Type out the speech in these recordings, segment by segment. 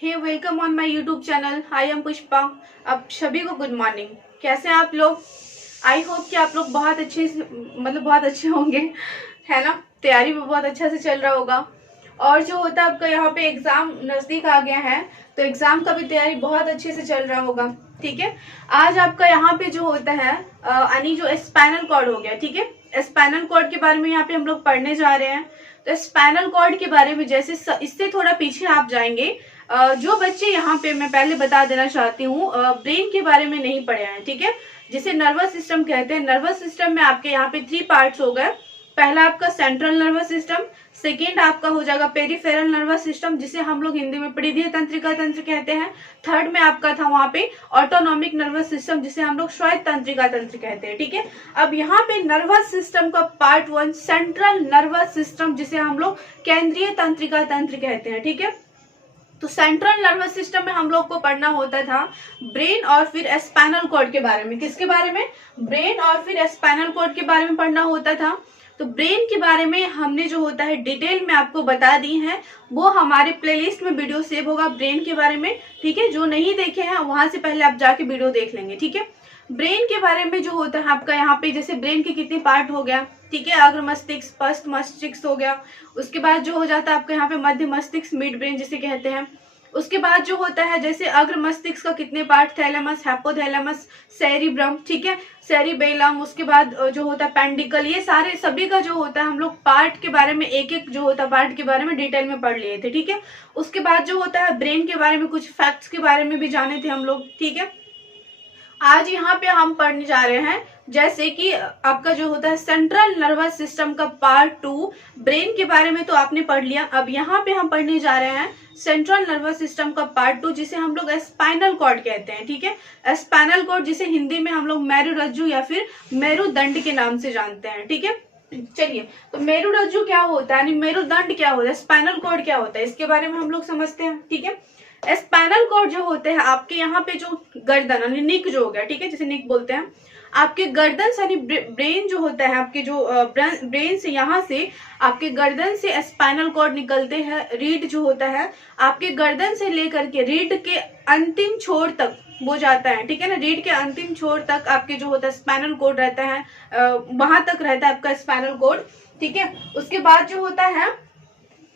Hey welcome on my YouTube channel. I am Pushpa. अब सभी को गुड मॉर्निंग। कैसे हैं आप लोग? आई होप कि आप लोग बहुत अच्छे बहुत अच्छे होंगे, है ना। तैयारी भी बहुत अच्छा से चल रहा होगा। और जो होता है आपका यहाँ पे एग्जाम नजदीक आ गया है, तो एग्जाम का भी तैयारी बहुत अच्छे से चल रहा होगा। ठीक है। आज आपका यहाँ पे जो होता है यानी जो स्पाइनल कॉर्ड हो गया, ठीक है। स्पाइनल कॉर्ड के बारे में यहाँ पे हम लोग पढ़ने जा रहे हैं। तो स्पाइनल कॉर्ड के बारे में जैसे इससे थोड़ा पीछे आप जाएंगे, जो बच्चे यहाँ पे मैं पहले बता देना चाहती हूँ, ब्रेन के बारे में नहीं पढ़े हैं, ठीक है। जिसे नर्वस सिस्टम कहते हैं। नर्वस सिस्टम में आपके यहाँ पे 3 पार्ट्स हो गए। पहला आपका सेंट्रल नर्वस सिस्टम, सेकेंड आपका हो जाएगा पेरिफेरल नर्वस सिस्टम, जिसे हम लोग हिंदी में परिधीय तंत्रिका तंत्र कहते हैं। थर्ड में आपका था वहां पे ऑटोनॉमिक नर्वस सिस्टम, जिसे हम लोग स्वायत्त तंत्रिका तंत्र कहते हैं, ठीक है। अब यहाँ पे नर्वस सिस्टम का पार्ट 1 सेंट्रल नर्वस सिस्टम, जिसे हम लोग केंद्रीय तंत्रिका तंत्र कहते हैं, ठीक है। तो सेंट्रल नर्वस सिस्टम में हम लोग को पढ़ना होता था ब्रेन और फिर स्पाइनल कॉर्ड के बारे में। किसके बारे में? ब्रेन और फिर स्पाइनल कॉर्ड के बारे में पढ़ना होता था। तो ब्रेन के बारे में हमने जो होता है डिटेल में आपको बता दी है, वो हमारे प्लेलिस्ट में वीडियो सेव होगा ब्रेन के बारे में, ठीक है। जो नहीं देखे हैं वहां से पहले आप जाके वीडियो देख लेंगे, ठीक है। ब्रेन के बारे में जो होता है आपका यहाँ पे, जैसे ब्रेन के कितने पार्ट हो गया, ठीक है। अग्र मस्तिष्क, पश्च मस्तिष्क हो गया। उसके बाद जो हो जाता है आपका यहाँ पे मध्य मस्तिष्क, मिड ब्रेन जिसे कहते हैं। उसके बाद जो होता है जैसे अग्र मस्तिष्क का कितने पार्ट, थैलेमस, हाइपोथैलेमस, सेरिब्रम, ठीक है, सेरिबेलम। उसके बाद जो होता है पेंडिकल। ये सारे सभी का जो होता है हम लोग पार्ट के बारे में, एक एक जो होता है पार्ट के बारे में डिटेल में पढ़ लिए थे, ठीक है। उसके बाद जो होता है ब्रेन के बारे में कुछ फैक्ट्स के बारे में भी जाने थे हम लोग, ठीक है। आज यहाँ पे हम पढ़ने जा रहे हैं जैसे कि आपका जो होता है सेंट्रल नर्वस सिस्टम का पार्ट 2 ब्रेन के बारे में तो आपने पढ़ लिया। अब यहाँ पे हम पढ़ने जा रहे हैं सेंट्रल नर्वस सिस्टम का पार्ट 2, जिसे हम लोग स्पाइनल कॉर्ड कहते हैं, ठीक है। स्पाइनल कॉर्ड जिसे हिंदी में हम लोग मेरुरज्जु या फिर मेरुदंड के नाम से जानते हैं, ठीक है। चलिए, तो मेरुरज्जु क्या होता है, यानी मेरुदंड क्या होता है, स्पाइनल कॉर्ड क्या होता है, इसके बारे में हम लोग समझते हैं, ठीक है। स्पाइनल कॉर्ड जो होते हैं आपके यहाँ पे जो गर्दन यानी निक जो हो गया, ठीक है, जिसे निक बोलते हैं। आपके गर्दन से यानी ब्रेन जो होता है आपके जो ब्रेन से, यहाँ से आपके गर्दन से स्पाइनल कॉर्ड निकलते हैं। रीढ़ जो होता है आपके गर्दन से लेकर के रीढ़ के अंतिम छोर तक वो जाता है, ठीक है ना। रीढ़ के अंतिम छोर तक आपके जो होता है स्पाइनल कॉर्ड रहता है, वहां तक रहता है आपका स्पाइनल कॉर्ड, ठीक है। उसके बाद जो होता है,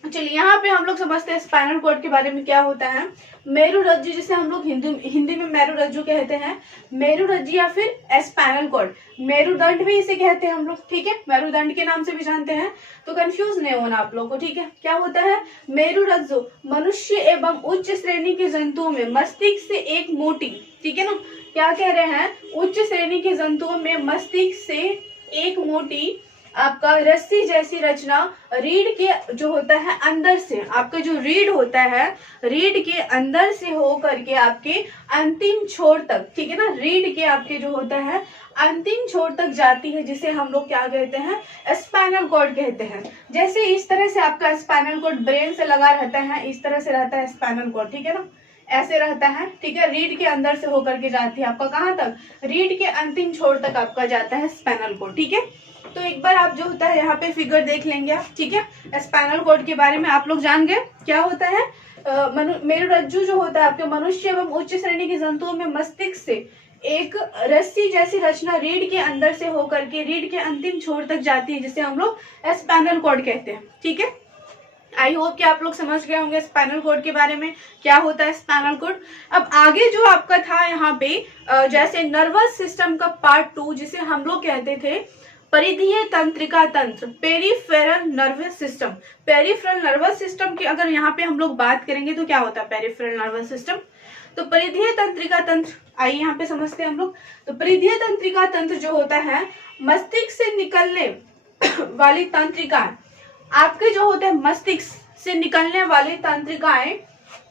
चलिए यहाँ पे हम लोग समझते हैं स्पाइनल कॉर्ड के बारे में क्या होता है। मेरुरज्जु, जिसे हम लोग हिंदी में मेरुरज्जु कहते हैं, मेरुरज्जु या फिर स्पाइनल कॉर्ड, मेरुदंड भी इसे कहते हैं हम लोग, ठीक है, मेरुदंड के नाम से भी जानते हैं। तो कंफ्यूज नहीं होना आप लोग को, ठीक है। क्या होता है मेरुरज्जु? मनुष्य एवं उच्च श्रेणी के जंतुओं में मस्तिष्क से एक मोटी, ठीक है ना, क्या कह रहे हैं, उच्च श्रेणी के जंतुओं में मस्तिष्क से एक मोटी आपका रस्सी जैसी रचना रीढ़ के जो होता है अंदर से, आपका जो रीढ़ होता है रीढ़ के अंदर से हो करके आपके अंतिम छोर तक, ठीक है ना, रीढ़ के आपके जो होता है अंतिम छोर तक जाती है, जिसे हम लोग क्या कहते हैं, स्पाइनल कॉर्ड कहते हैं। जैसे इस तरह से आपका स्पाइनल कॉर्ड ब्रेन से लगा रहता है, इस तरह से रहता है स्पाइनल कॉर्ड, ठीक है ना, ऐसे रहता है, ठीक है। रीढ़ के अंदर से होकर के जाती है आपका कहाँ तक, रीढ़ के अंतिम छोर तक आपका जाता है स्पाइनल कॉर्ड, ठीक है। तो एक बार आप जो होता है यहाँ पे फिगर देख लेंगे आप, ठीक है। स्पाइनल कॉर्ड के बारे में आप लोग जान गए क्या होता है। मेरुरज्जु जो होता है आपके मनुष्य एवं उच्च श्रेणी के जंतुओं में मस्तिष्क से एक रस्सी जैसी रचना रीढ़ के अंदर से होकर के रीढ़ के अंतिम छोर तक जाती है, जिसे हम लोग स्पाइनल कॉर्ड कहते हैं, ठीक है। आई होप कि आप लोग समझ गए होंगे स्पाइनल कॉर्ड के बारे में क्या होता है स्पाइनल कॉर्ड। अब आगे जो आपका था यहाँ पे जैसे नर्वस सिस्टम का पार्ट 2, जिसे हम लोग कहते थे परिधीय तंत्रिका तंत्र, peripheral nervous system. Peripheral nervous system की अगर यहाँ पे हम लोग बात करेंगे तो क्या होता है पेरिफेरल नर्वस सिस्टम। तो परिधीय तंत्रिका तंत्र, आइए यहाँ पे समझते हैं हम लोग। तो परिधीय तंत्रिका तंत्र जो होता है मस्तिष्क से निकलने वाली तंत्रिकाएं, आपके जो होते हैं मस्तिष्क से निकलने वाली तंत्रिकाएं,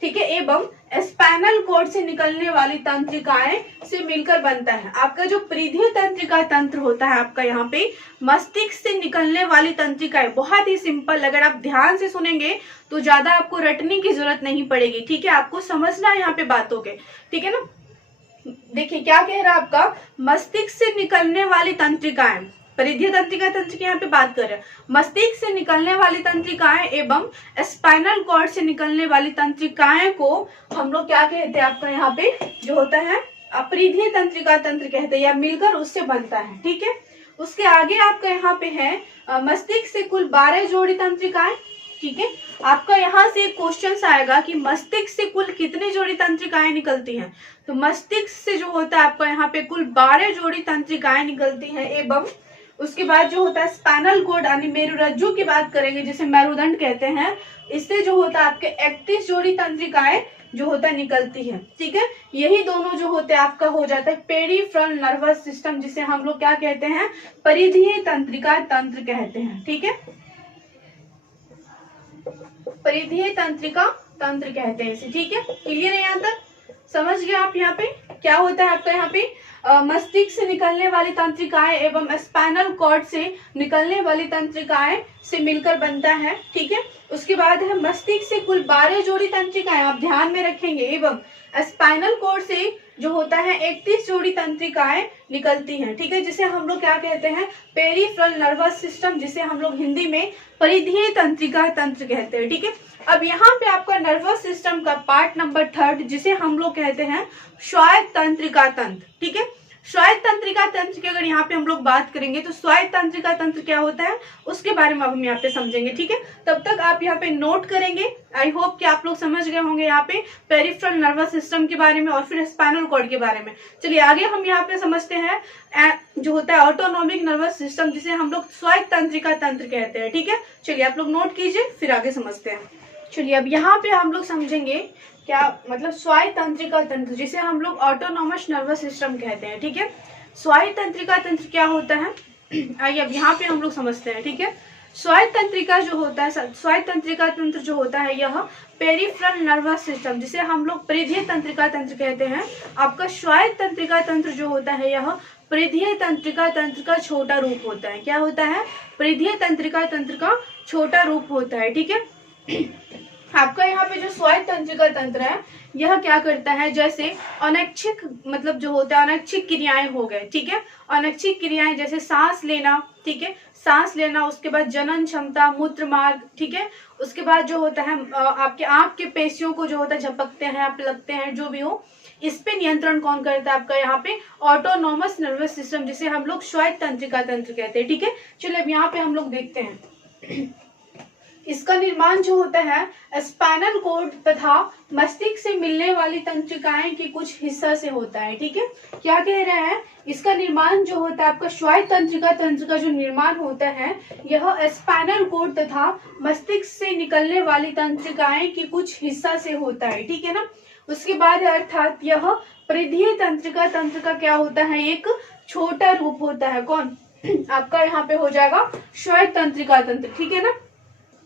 ठीक है, एवं स्पाइनल कॉर्ड से निकलने वाली तंत्रिकाएं से मिलकर बनता है आपका जो परिधीय तंत्रिका तंत्र होता है। आपका यहाँ पे मस्तिष्क से निकलने वाली तंत्रिकाएं बहुत ही सिंपल, अगर आप ध्यान से सुनेंगे तो ज्यादा आपको रटने की जरूरत नहीं पड़ेगी, ठीक है। आपको समझना है यहाँ पे बातों के, ठीक है ना। देखिए क्या कह रहा है आपका, मस्तिष्क से निकलने वाली तंत्रिकाएं, परिधीय तंत्रिका तंत्र की यहाँ पे बात कर रहे हैं। मस्तिष्क से निकलने वाली तंत्रिकाएं एवं स्पाइनल कॉर्ड से निकलने वाली तंत्रिकाएं को हम लोग क्या कहते हैं, आपका यहाँ पे जो होता है अपरिधीय तंत्रिका तंत्र कहते हैं, या मिलकर उससे बनता है। ठीक है, उसके आगे आपका यहाँ पे है मस्तिष्क से कुल 12 जोड़ी तंत्रिकाएं। ठीक है, आपका यहाँ से एक क्वेश्चन आएगा कि मस्तिष्क से कुल कितनी जोड़ी तंत्रिकाएं निकलती हैं। तो मस्तिष्क से जो होता है आपका यहाँ पे कुल 12 जोड़ी तंत्रिकाएं निकलती हैं, एवं उसके बाद जो होता है स्पाइनल कॉर्ड यानी मेरुरज्जु की बात करेंगे, जिसे मेरुदंड कहते हैं, इससे जो होता है आपके 31 जोड़ी तंत्रिकाएं जो होता है निकलती है। ठीक है, यही दोनों जो होते हैं आपका हो जाता है पेरिफेरल नर्वस सिस्टम, जिसे हम लोग क्या कहते हैं, परिधीय तंत्रिका तंत्र कहते हैं। ठीक है, परिधीय तंत्रिका तंत्र कहते हैं इसे। ठीक है, क्लियर है, यहाँ तक समझ गए आप। यहाँ पे क्या होता है आपका यहाँ पे मस्तिष्क से निकलने वाली तंत्रिकाएं एवं स्पाइनल कॉर्ड से निकलने वाली तंत्रिकाएं से मिलकर बनता है। ठीक है, उसके बाद है मस्तिष्क से कुल 12 जोड़ी तंत्रिकाएं आप ध्यान में रखेंगे, एवं स्पाइनल कॉर्ड से जो होता है 31 जोड़ी तंत्रिकाएं निकलती हैं। ठीक है, जिसे हम लोग क्या कहते हैं, पेरिफेरल नर्वस सिस्टम, जिसे हम लोग हिंदी में परिधीय तंत्रिका तंत्र कहते हैं। ठीक है, अब यहाँ पे आपका नर्वस सिस्टम का पार्ट नंबर 3 जिसे हम लोग कहते हैं स्वायत्त तंत्रिका तंत्र। ठीक है, स्वायत्त तंत्रिका तंत्र की अगर यहाँ पे हम लोग बात करेंगे तो स्वायत्त तंत्रिका तंत्र क्या होता है उसके बारे में अब हम यहाँ पे समझेंगे। ठीक है, तब तक आप यहाँ पे नोट करेंगे। आई होप कि आप लोग समझ गए होंगे यहाँ पे पेरिफेरल नर्वस सिस्टम के बारे में और फिर स्पाइनल कॉर्ड के बारे में। चलिए आगे हम यहाँ पे समझते हैं जो होता है ऑटोनॉमिक नर्वस सिस्टम, जिसे हम लोग स्वायत्त तंत्रिका तंत्र कहते हैं। ठीक है, चलिए आप लोग नोट कीजिए, फिर आगे समझते हैं। चलिए अब यहाँ पे हम लोग समझेंगे क्या मतलब स्वायत्त तंत्रिका तंत्र, जिसे हम लोग ऑटोनॉमस नर्वस सिस्टम कहते हैं। ठीक है, स्वायत्त तंत्रिका तंत्र क्या होता है, आइए अब यहाँ पे हम लोग समझते हैं। ठीक है, स्वायत्त तंत्रिका जो होता है, स्वायत्त तंत्रिका तंत्र जो होता है यह पेरिफेरल नर्वस सिस्टम, जिसे हम लोग परिधीय तंत्रिका तंत्र कहते हैं। आपका स्वायत्त तंत्रिका तंत्र जो होता है यह परिधीय तंत्रिका तंत्र का छोटा रूप होता है। क्या होता है, परिधीय तंत्रिका तंत्र का छोटा रूप होता है। ठीक है, आपका यहाँ पे जो स्वायत्त तंत्रिका तंत्र है यह क्या करता है, जैसे अनैच्छिक मतलब जो होता है अनैच्छिक क्रियाएं हो गए। ठीक है, अनैच्छिक क्रियाएं जैसे सांस लेना। ठीक है, सांस लेना, उसके बाद जनन क्षमता, मूत्र मार्ग। ठीक है, उसके बाद जो होता है आपके आंख के पेशियों को जो होता है झपकते हैं, आप लगते हैं, जो भी हो, इस पे नियंत्रण कौन करता है, आपका यहाँ पे ऑटोनॉमस नर्वस सिस्टम, जिसे हम लोग स्वायत्त तंत्रिका तंत्र कहते हैं। ठीक है, चलिए अब यहाँ पे हम लोग देखते हैं इसका निर्माण जो होता है स्पाइनल कॉर्ड तथा मस्तिष्क से मिलने वाली तंत्रिकाएं के कुछ हिस्सा से होता है। ठीक है, क्या कह रहे हैं, इसका निर्माण जो होता है आपका स्वायत्त तंत्रिका तंत्र का जो निर्माण होता है यह स्पाइनल कॉर्ड तथा मस्तिष्क से निकलने वाली तंत्रिकाएं के कुछ हिस्सा से होता है। ठीक है ना, उसके बाद अर्थात यह परिधीय तंत्रिका तंत्र का क्या होता है, एक छोटा रूप होता है। कौन, आपका यहाँ पे हो जाएगा स्वायत्त तंत्रिका तंत्र। ठीक है ना,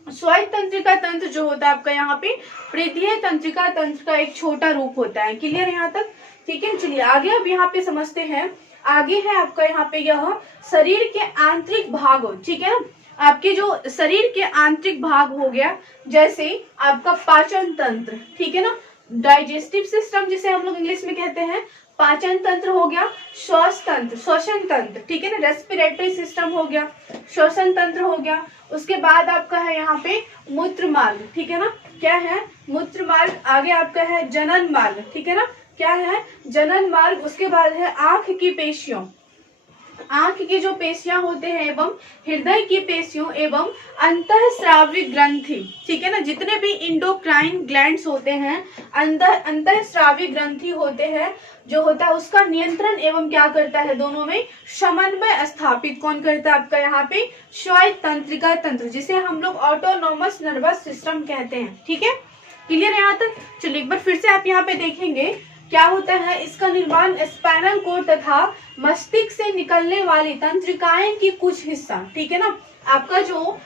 स्वायत्त तंत्रिका तंत्र जो होता है आपका यहाँ पे परिधीय तंत्रिका तंत्र का एक छोटा रूप होता है। क्लियर यहाँ तक, ठीक है। चलिए आगे अब यहाँ पे समझते हैं। आगे है आपका यहाँ पे यह शरीर के आंतरिक भाग, ठीक है ना, आपके जो शरीर के आंतरिक भाग हो गया, जैसे आपका पाचन तंत्र, ठीक है ना, डाइजेस्टिव सिस्टम जिसे हम लोग इंग्लिश में कहते हैं, पाचन तंत्र हो गया, श्वास तंत्र, श्वसन तंत्र, ठीक है ना, रेस्पिरेटरी सिस्टम हो गया, श्वसन तंत्र हो गया। उसके बाद आपका है यहाँ पे मूत्र मार्ग, ठीक है ना, क्या है मूत्र मार्ग। आगे आपका है जनन मार्ग, ठीक है ना, क्या है जनन मार्ग। उसके बाद है आंख की पेशियों, आंख की जो पेशियां होते हैं एवं हृदय की पेशियों एवं अंतःस्रावी ग्रंथि, ठीक है ना, जितने भी इंडोक्राइन ग्लैंड्स होते हैं, अंतःस्रावी ग्रंथि होते हैं, जो होता है उसका नियंत्रण एवं क्या करता है, दोनों में समन्वय स्थापित कौन करता है, आपका यहाँ पे स्वायत्त तंत्रिका तंत्र, जिसे हम लोग ऑटोनॉमस नर्वस सिस्टम कहते हैं। ठीक है, क्लियर है यहाँ तक। चलिए एक बार फिर से आप यहाँ पे देखेंगे क्या होता है, इसका निर्माण स्पाइनल कॉर्ड तथा मस्तिष्क से निकलने वाली तंत्रिकाएं की कुछ हिस्सा, ठीक है ना, आपका जो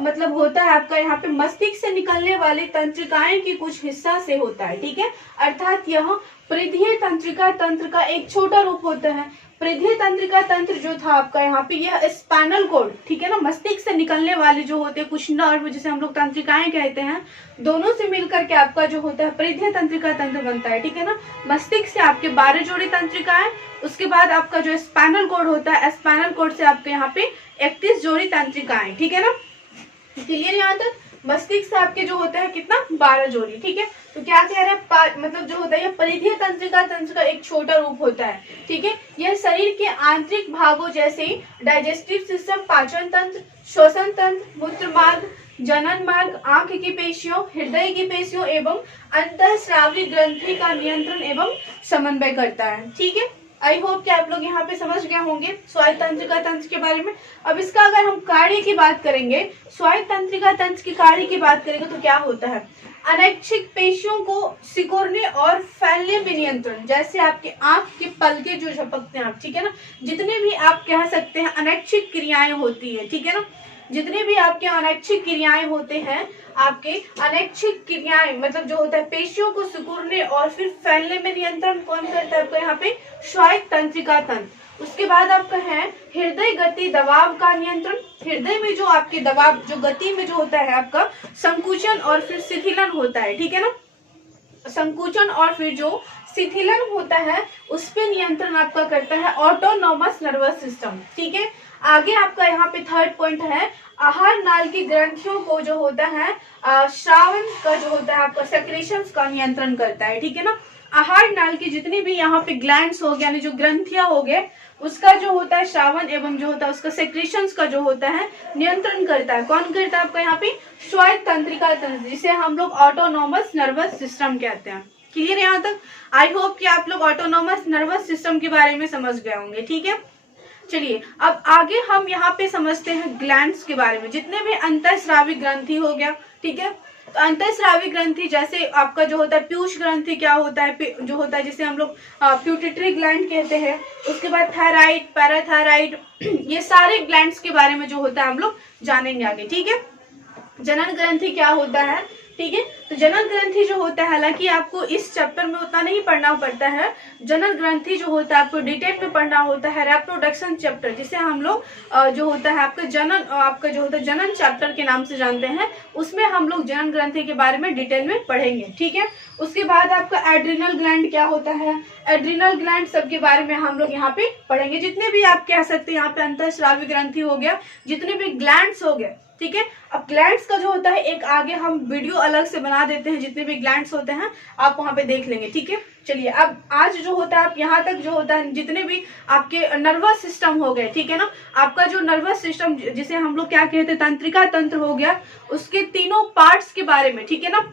मतलब होता है आपका यहाँ पे मस्तिष्क से निकलने वाली तंत्रिकाएं की कुछ हिस्सा से होता है, ठीक है। अर्थात यह परिधीय तंत्रिका तंत्र का एक छोटा रूप होता है। परिधीय तंत्रिका तंत्र जो था आपका यहाँ पे, यह स्पाइनल कॉर्ड, ठीक है ना, मस्तिष्क से निकलने वाले जो होते हैं कुछ नर्व जिसे हम लोग तंत्रिकाएं कहते हैं, दोनों से मिलकर के आपका जो होता है परिधीय तंत्रिका तंत्र बनता है, ठीक है ना। मस्तिष्क से आपके 12 जोड़ी तंत्रिकाएं, उसके बाद आपका जो स्पाइनल कॉर्ड होता है, स्पाइनल कॉर्ड से आपके यहाँ पे 31 जोड़ी तंत्रिकाएं, ठीक है ना। क्लियर यहाँ तक? मस्तिष्क से आपके जो होता है कितना, 12 जोड़ी, ठीक है। तो क्या कह रहे हैं, मतलब जो होता है यह परिधीय तंत्रिका तंत्र का एक छोटा रूप होता है, ठीक है। यह शरीर के आंतरिक भागों जैसे डाइजेस्टिव सिस्टम, पाचन तंत्र, श्वसन तंत्र, मूत्र मार्ग, जनन मार्ग, आंख की पेशियों, हृदय की पेशियों एवं अंतःस्रावी ग्रंथि का नियंत्रण एवं समन्वय करता है, ठीक है। आई होप कि आप लोग यहाँ पे समझ गए होंगे स्वायत्त तंत्रिका तंत्र के बारे में। अब इसका अगर हम कार्य की बात करेंगे, स्वायत्त तंत्रिका तंत्र की कार्य की बात करेंगे तो क्या होता है, अनैच्छिक पेशियों को सिकुड़ने और फैलने में नियंत्रण, जैसे आपके आंख के पलके जो झपकते हैं आप, ठीक है ना, जितने भी आप कह सकते हैं अनैच्छिक क्रियाएं होती है, ठीक है ना, जितने भी आपके अनैच्छिक क्रियाएं होते हैं, आपके अनैच्छिक क्रियाएं मतलब जो होता है पेशियों को सिकुड़ने और फिर फैलने में नियंत्रण कौन करता है आपको यहाँ पे, स्वायत्त तंत्रिका तंत्र। उसके बाद आपका है हृदय गति दबाव का नियंत्रण। हृदय में जो आपके दबाव जो गति में जो होता है आपका संकुचन और फिर शिथिलन होता है, ठीक है ना, संकुचन और फिर जो शिथिलन होता है उस पे नियंत्रण आपका करता है ऑटोनॉमस नर्वस सिस्टम, ठीक है। आगे आपका यहाँ पे थर्ड पॉइंट है आहार नाल की ग्रंथियों को जो होता है श्रावण का जो होता है आपका सेक्रेशंस का नियंत्रण करता है, ठीक है ना। आहार नाल की जितनी भी यहाँ पे ग्लैंड्स हो गए यानी जो ग्रंथियां हो गए उसका जो होता है श्रावण एवं जो होता है उसका सेक्रेशंस का जो होता है नियंत्रण करता है। कौन करता है आपका यहाँ पे, स्वायत्त तंत्रिका तंत्र, जिसे हम लोग ऑटोनॉमस नर्वस सिस्टम कहते हैं। क्लियर यहाँ तक? आई होप कि आप लोग ऑटोनॉमस नर्वस सिस्टम के बारे में समझ गए होंगे, ठीक है। चलिए अब आगे हम यहाँ पे समझते हैं ग्लैंड्स के बारे में, जितने भी अंतःस्रावी ग्रंथि हो गया, ठीक है। तो अंतःस्रावी ग्रंथि जैसे आपका जो होता है पीयूष ग्रंथि क्या होता है, जो होता है जिसे हम लोग प्यूटिटरी ग्लैंड कहते हैं। उसके बाद थायराइड, पैराथायराइड, ये सारे ग्लैंड्स के बारे में जो होता है हम लोग जानेंगे आगे, ठीक है। जनन ग्रंथि क्या होता है, ठीक है। तो जनन ग्रंथि जो होता है, हालांकि आपको इस चैप्टर में उतना नहीं पढ़ना पड़ता है, जनन ग्रंथि जो होता है आपको डिटेल में पढ़ना होता है रिप्रोडक्शन चैप्टर, जिसे हम लोग जो होता है आपका जनन, आपका जो होता है जनन चैप्टर के नाम से जानते हैं, उसमें हम लोग जनन ग्रंथि के बारे में डिटेल में पढ़ेंगे, ठीक है। उसके बाद आपका एड्रिनल ग्लैंड क्या होता है, एड्रिनल ग्लैंड सबके बारे में हम लोग यहाँ पे पढ़ेंगे। जितने भी आप कह सकते हैं यहाँ पे अंतःस्रावी ग्रंथि हो गया, जितने भी ग्लैंड्स हो गए, ठीक है। अब ग्लैंड्स का जो होता है एक आगे हम वीडियो अलग से बना देते हैं, जितने भी ग्लैंड्स होते हैं आप वहां पे देख लेंगे, ठीक है। चलिए अब आज जो होता है आप यहाँ तक जो होता है जितने भी आपके नर्वस सिस्टम हो गए, ठीक है ना, आपका जो नर्वस सिस्टम जिसे हम लोग क्या कहते हैं तंत्रिका तंत्र हो गया, उसके तीनों पार्ट्स के बारे में, ठीक है ना,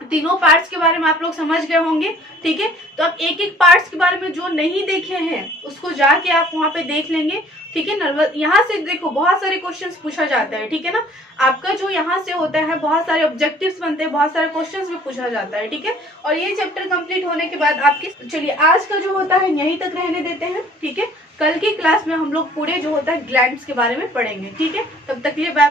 तीनों पार्ट्स के बारे में आप लोग समझ गए होंगे, ठीक है। तो आप एक एक पार्ट्स के बारे में जो नहीं देखे हैं उसको जाके आप वहां पे देख लेंगे, ठीक है। नर्वस यहाँ से देखो बहुत सारे क्वेश्चंस पूछा जाता है, ठीक है ना, आपका जो यहाँ से होता है बहुत सारे ऑब्जेक्टिव्स बनते हैं, बहुत सारे क्वेश्चंस भी पूछा जाता है, ठीक है। और ये चैप्टर कंप्लीट होने के बाद आपके, चलिए आज का जो होता है यहीं तक रहने देते हैं, ठीक है। कल की क्लास में हम लोग पूरे जो होता है ग्लैंड्स के बारे में पढ़ेंगे, ठीक है। तब तक के लिए बाय।